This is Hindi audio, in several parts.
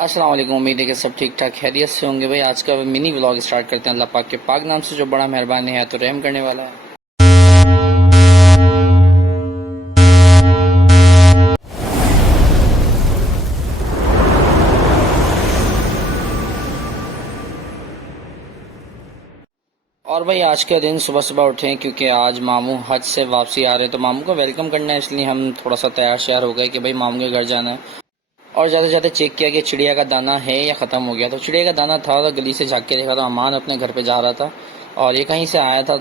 अस्सलाम वालेकुम। उम्मीद है कि सब ठीक ठाक खैरियत से होंगे। भाई आज का मिनी व्लॉग स्टार्ट करते हैं अल्लाह पाक के पाक नाम से जो बड़ा मेहरबान है तो रहम करने वाला है। और भाई आज के दिन सुबह सुबह उठे क्योंकि आज मामू हज से वापसी आ रहे हैं तो मामू को वेलकम करना है, इसलिए हम थोड़ा सा तैयार श्यार हो गए कि भाई मामू के घर जाना है। और जाते जाते चेक किया कि चिड़िया का दाना है या ख़त्म हो गया। तो चिड़िया का दाना था तो गली से झाँक के देखा तो अमान अपने घर पे जा रहा था और ये कहीं से आया था।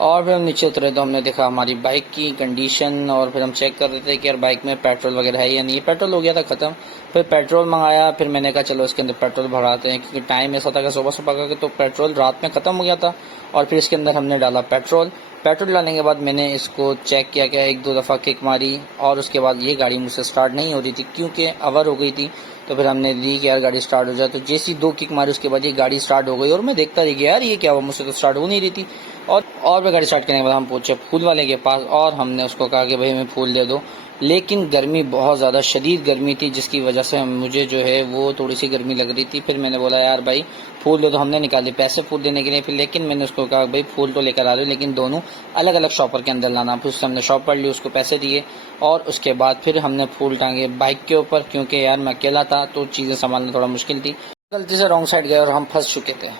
और फिर हम नीचे उतरे तो हमने देखा हमारी बाइक की कंडीशन और फिर हम चेक कर रहे थे कि यार बाइक में पेट्रोल वगैरह है या नहीं। पेट्रोल हो गया था ख़त्म। फिर पेट्रोल मंगाया, फिर मैंने कहा चलो इसके अंदर पेट्रोल भराते हैं क्योंकि टाइम ऐसा था कि सुबह सुबह का तो पेट्रोल रात में ख़त्म हो गया था। और फिर इसके अंदर हमने डाला पेट्रोल। पेट्रोल डालने के बाद मैंने इसको चेक किया कि एक दो दफ़ा किक मारी और उसके बाद ये गाड़ी मुझसे स्टार्ट नहीं हो रही थी क्योंकि अवर हो गई थी। तो फिर हमने ली कि यार गाड़ी स्टार्ट हो जाए, तो जैसी दो किक मारी उसके बाद ये गाड़ी स्टार्ट हो गई और मैं देखता रह गया यार ये क्या हुआ, मुझसे तो स्टार्ट हो नहीं रही थी। और फिर गाड़ी स्टार्ट करने के बाद हम पहुंचे फूल वाले के पास और हमने उसको कहा कि भाई हमें फूल दे दो। लेकिन गर्मी बहुत ज़्यादा शदीद गर्मी थी जिसकी वजह से मुझे जो है वो थोड़ी सी गर्मी लग रही थी। फिर मैंने बोला यार भाई फूल दे दो। हमने निकाले पैसे फूल देने के लिए, फिर लेकिन मैंने उसको कहा भाई फूल तो लेकर आ रहे हो लेकिन दोनों अलग अलग शॉपर के अंदर लाना। फिर उससे हमने शॉप पढ़ ली, उसको पैसे दिए और उसके बाद फिर हमने फूल टांगे बाइक के ऊपर क्योंकि यार मैं अकेला था तो चीज़ें संभालना थोड़ा मुश्किल थी। गलती से रॉन्ग साइड गए और हम फंस चुके थे।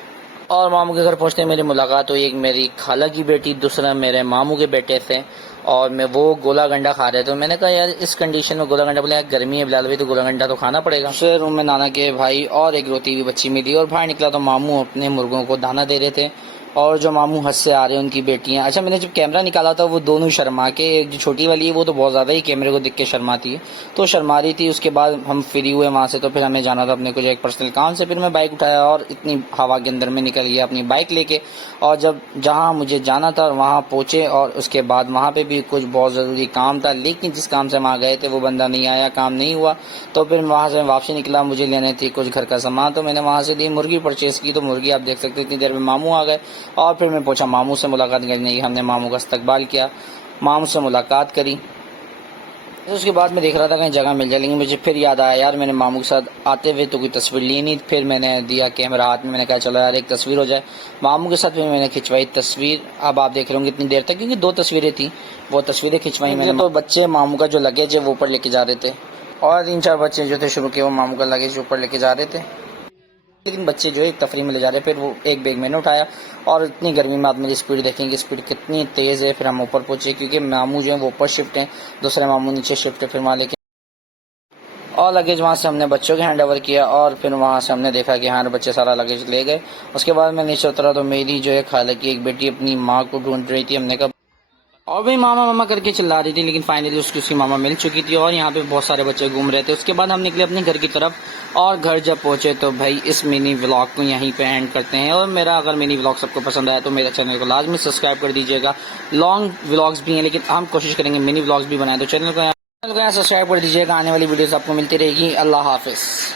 और मामू के घर पहुंचते मेरी मुलाकात हुई, एक मेरी खाला की बेटी, दूसरा मेरे मामू के बेटे थे और मैं वो गोला गंडा खा रहे थे। तो मैंने कहा यार इस कंडीशन में गोला गंडा, बोले यार गर्मी है बिलाल भाई तो गोला गंडा तो खाना पड़ेगा। दूसरे रूम में नाना के भाई और एक रोती हुई बच्ची मिली और बाहर निकला तो मामू अपने मुर्गों को दाना दे रहे थे और जो मामू हज से आ रहे हैं उनकी बेटियां। अच्छा मैंने जब कैमरा निकाला था वो दोनों शर्मा के, एक जो छोटी वाली है वो तो बहुत ज़्यादा ही कैमरे को देख के शर्माती है तो शर्मा रही थी। उसके बाद हम फ्री हुए वहाँ से तो फिर हमें जाना था अपने कुछ एक पर्सनल काम से। फिर मैं बाइक उठाया और इतनी हवा के अंदर में निकल गया अपनी बाइक लेके और जब जहाँ मुझे जाना था वहाँ पहुँचे और उसके बाद वहाँ पे भी कुछ बहुत ज़रूरी काम था लेकिन जिस काम से वहाँ गए थे वो बंदा नहीं आया, काम नहीं हुआ। तो फिर वहाँ से वापसी निकला, मुझे लेने थी कुछ घर का सामान तो मैंने वहाँ से ली मुर्गी परचेज़ की। तो मुर्गी आप देख सकते इतनी देर में मामू आ गए और फिर मैं पूछा मामू से मुलाकात करने की। हमने मामू का इस्तकबाल किया, मामू से मुलाकात करी। तो उसके बाद मैं देख रहा था कहीं जगह मिल जाए, लेकिन मुझे फिर याद आया यार मैंने मामू के साथ आते हुए तो कोई तस्वीर ली नहीं। फिर मैंने दिया कैमरा हाथ में, मैंने कहा चलो यार एक तस्वीर हो जाए। मामू के साथ भी मैंने खिंचवाई तस्वीर। अब आप देख रहे होंगे इतनी देर तक क्योंकि दो तस्वीरें थी, वो तस्वीरें खिंचवाई मैंने। तो बच्चे मामू का जो लगेज है वो ऊपर लेके जा रहे थे और 3-4 बच्चे जो थे शुरू के वो मामू का लगेज ऊपर लेके जा रहे थे, लेकिन बच्चे जो है एक तफरी में ले जा रहे। फिर वो एक बैग मैंने उठाया और इतनी गर्मी में आप मेरी स्पीड देखेंगे, स्पीड कितनी तेज़ है। फिर हम ऊपर पहुंचे क्योंकि मामू जो है वो ऊपर शिफ्ट हैं, दूसरे मामू नीचे शिफ्ट है। फिर वहाँ लेके और लगेज वहाँ से हमने बच्चों के हैंड ओवर किया और फिर वहाँ से हमने देखा कि हाँ बच्चे सारा लगेज ले गए। उसके बाद मैं नीचे उतरा तो मेरी जो है खाला की एक बेटी अपनी माँ को ढूंढ रही थी। हमने कहा और भी मामा मामा करके चिल्ला रही थी लेकिन फाइनली उसकी मामा मिल चुकी थी और यहाँ पे बहुत सारे बच्चे घूम रहे थे। उसके बाद हम निकले अपने घर की तरफ और घर जब पहुँचे तो भाई इस मिनी व्लॉग को यहीं पे एंड करते हैं। और मेरा अगर मिनी व्लॉग सबको पसंद आया तो मेरे चैनल को लाजमी सब्सक्राइब कर दीजिएगा। लॉन्ग व्लॉग्स भी हैं लेकिन हम कोशिश करेंगे मिनी व्लॉग्स भी बनाए तो चैनल को यहाँ सब्सक्राइब कर दीजिएगा। आने वाली वीडियोज़ आपको मिलती रहेगी। अल्लाह हाफिज़।